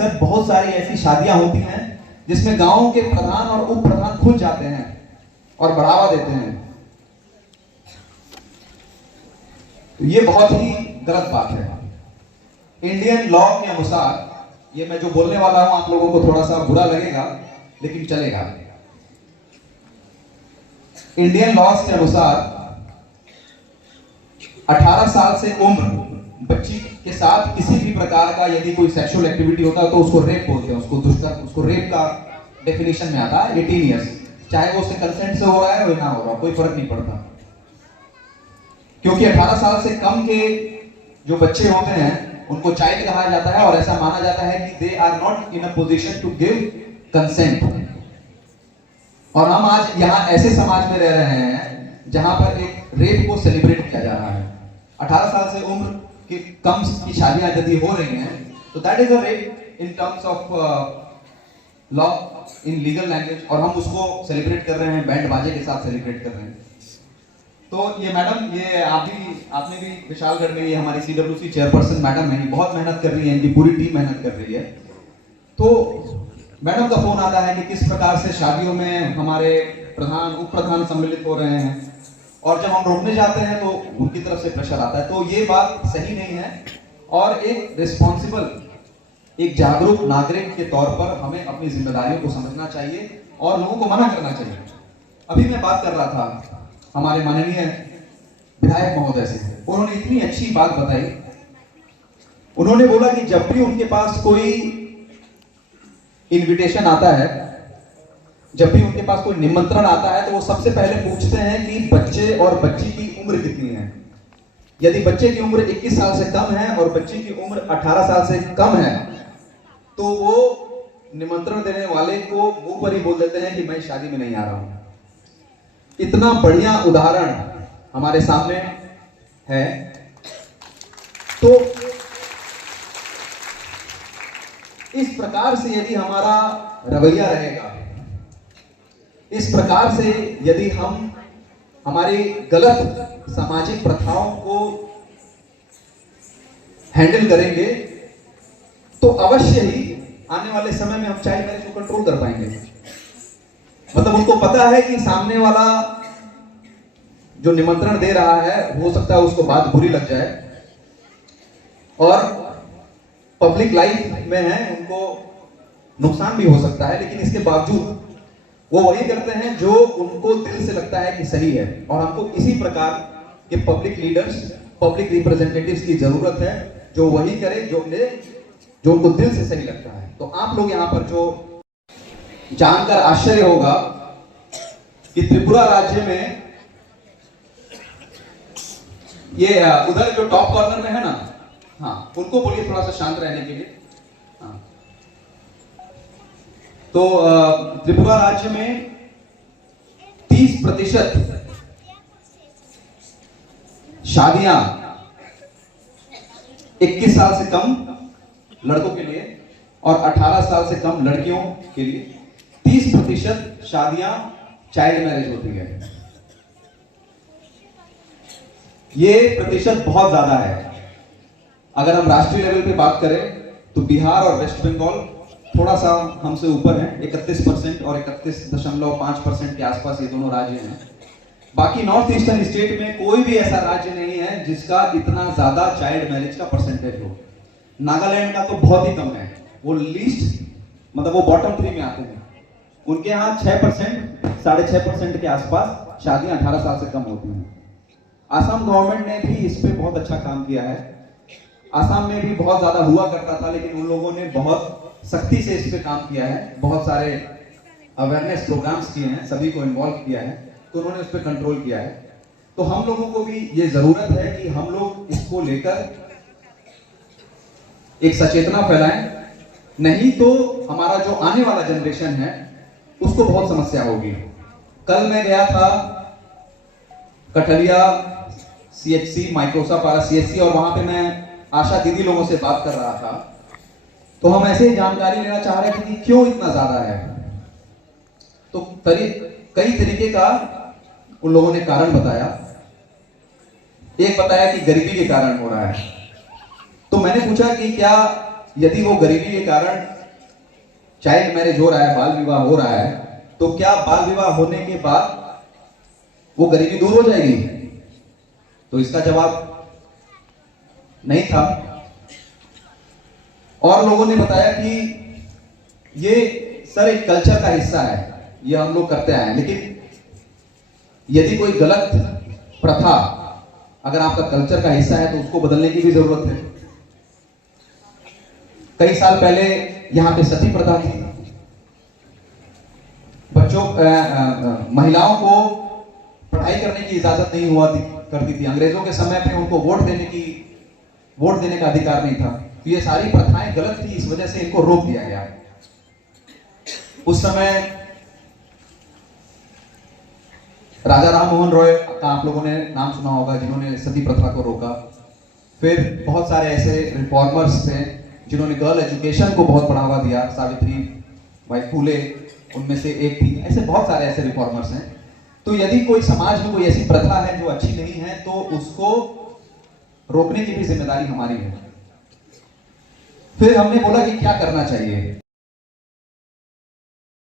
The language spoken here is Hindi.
अक्सर बहुत सारी ऐसी शादियां होती हैं जिसमें गांव के प्रधान और उप प्रधान खुद जाते हैं और बढ़ावा देते हैं। तो ये बहुत ही गलत बात है। इंडियन लॉ के अनुसार, ये मैं जो बोलने वाला हूं आप लोगों को थोड़ा सा बुरा लगेगा लेकिन चलेगा। इंडियन लॉज के अनुसार 18 साल से उम्र बच्ची के साथ किसी भी प्रकार का यदि कोई सेक्सुअल एक्टिविटी होता है तो उसको रेप बोलते हैं, उसको रेप का डेफिनेशन में आता है 18 इयर्स। चाहे वो उससे कंसेंट से हो रहा है या ना हो रहा, कोई फर्क नहीं पड़ता, क्योंकि 18 साल से कम के जो बच्चे होते हैं उनको चाइल्ड कहा जाता है और ऐसा माना जाता है कि they are not in a position to give consent. और हम आज यहाँ ऐसे समाज में रह रहे हैं जहां पर एक रेप को सेलिब्रेट किया जा रहा है। 18 साल से उम्र की कम की शादियां यदि हो रही हैं तो that is a rape in terms of law, in legal language, और हम उसको सेलिब्रेट कर रहे हैं, बैंड बाजे के साथ सेलिब्रेट कर रहे हैं। तो ये मैडम, ये आपने भी विशालगढ़ में, ये हमारी CWC चेयरपर्सन मैडम है, बहुत मेहनत कर रही है, इनकी पूरी टीम मेहनत कर रही है। तो मैडम का फोन आता है कि किस प्रकार से शादियों में हमारे प्रधान उप प्रधान सम्मिलित हो रहे हैं, और जब हम रोकने जाते हैं तो उनकी तरफ से प्रेशर आता है। तो ये बात सही नहीं है, और एक रिस्पॉन्सिबल, एक जागरूक नागरिक के तौर पर हमें अपनी जिम्मेदारियों को समझना चाहिए और लोगों को मना करना चाहिए। अभी मैं बात कर रहा था हमारे माननीय विधायक महोदय से, उन्होंने इतनी अच्छी बात बताई। उन्होंने बोला कि जब भी उनके पास कोई इनविटेशन आता है, जब भी उनके पास कोई निमंत्रण आता है, तो वो सबसे पहले पूछते हैं कि बच्चे और बच्ची की उम्र कितनी है। यदि बच्चे की उम्र 21 साल से कम है और बच्ची की उम्र 18 साल से कम है तो वो निमंत्रण देने वाले को मुंह पर ही बोल देते हैं कि मैं शादी में नहीं आ रहा हूं। इतना बढ़िया उदाहरण हमारे सामने है। तो इस प्रकार से यदि हमारा रवैया रहेगा, इस प्रकार से यदि हम हमारी गलत सामाजिक प्रथाओं को हैंडल करेंगे तो अवश्य ही आने वाले समय में हम चाइल्ड मैरिज को कंट्रोल कर पाएंगे। मतलब उनको पता है कि सामने वाला जो निमंत्रण दे रहा है, हो सकता है उसको बात बुरी लग जाए, और पब्लिक लाइफ में है, उनको नुकसान भी हो सकता है, लेकिन इसके बावजूद वो वही करते हैं जो उनको दिल से लगता है कि सही है। और हमको इसी प्रकार के पब्लिक लीडर्स, पब्लिक रिप्रेजेंटेटिव्स की जरूरत है, जो वही करे जो उनको दिल से सही लगता है। तो आप लोग यहाँ पर जो जानकर आश्चर्य होगा कि त्रिपुरा राज्य में, ये उधर जो टॉप कॉर्नर में है ना, हाँ, उनको बोलिए थोड़ा सा शांत रहने के लिए। हाँ, तो त्रिपुरा राज्य में 30% शादियां 21 साल से कम लड़कों के लिए और 18 साल से कम लड़कियों के लिए 30% शादियां चाइल्ड मैरिज होती है। ये प्रतिशत बहुत ज्यादा है। अगर हम राष्ट्रीय लेवल पे बात करें तो बिहार और वेस्ट बंगाल थोड़ा सा हमसे ऊपर है, 31% और 31.5% के आसपास ये दोनों राज्य हैं। बाकी नॉर्थ ईस्टर्न स्टेट में कोई भी ऐसा राज्य नहीं है जिसका इतना ज्यादा चाइल्ड मैरिज का परसेंटेज हो। नागालैंड का तो बहुत ही कम है, वो लीस्ट, मतलब वो बॉटम 3 में आते हैं। उनके यहाँ 6%, 6.5% के आसपास शादियां 18 साल से कम होती हैं। आसाम गवर्नमेंट ने भी इस पे बहुत अच्छा काम किया है। आसाम में भी बहुत ज्यादा हुआ करता था, लेकिन उन लोगों ने बहुत सख्ती से इस पे काम किया है, बहुत सारे अवेयरनेस प्रोग्राम्स किए हैं, सभी को इन्वॉल्व किया है, तो उन्होंने उस पर कंट्रोल किया है। तो हम लोगों को भी ये जरूरत है कि हम लोग इसको लेकर एक सचेतना फैलाएं, नहीं तो हमारा जो आने वाला जनरेशन है उसको बहुत समस्या होगी। कल मैं गया था कठलिया CHC, माइक्रोसा पारा CHC, और वहां पे मैं आशा दीदी लोगों से बात कर रहा था। तो हम ऐसे ही जानकारी लेना चाह रहे थे कि क्यों इतना ज्यादा है। तो कई तरीके का उन लोगों ने कारण बताया। एक बताया कि गरीबी के कारण हो रहा है। तो मैंने पूछा कि क्या यदि वो गरीबी के कारण चाइल्ड मैरिज हो रहा है, बाल विवाह हो रहा है, तो क्या बाल विवाह होने के बाद वो गरीबी दूर हो जाएगी? तो इसका जवाब नहीं था। और लोगों ने बताया कि ये सर एक कल्चर का हिस्सा है, ये हम लोग करते आए हैं, लेकिन यदि कोई गलत प्रथा अगर आपका कल्चर का हिस्सा है तो उसको बदलने की भी जरूरत है। कई साल पहले यहां पे सती प्रथा थी। बच्चों महिलाओं को पढ़ाई करने की इजाजत नहीं हुआ करती थी। अंग्रेजों के समय पे उनको वोट देने का अधिकार नहीं था। तो ये सारी प्रथाएं गलत थी, इस वजह से इनको रोक दिया गया। उस समय राजा राम मोहन रॉय का आप लोगों ने नाम सुना होगा, जिन्होंने सती प्रथा को रोका। फिर बहुत सारे ऐसे रिफॉर्मर्स थे जिन्होंने गर्ल एजुकेशन को बहुत बढ़ावा दिया। सावित्री बाई फूले उनमें से एक थी। ऐसे बहुत सारे ऐसे रिफॉर्मर्स हैं। तो यदि कोई समाज में कोई ऐसी प्रथा है जो अच्छी नहीं है, तो उसको रोकने की भी जिम्मेदारी हमारी है। फिर हमने बोला कि क्या करना चाहिए।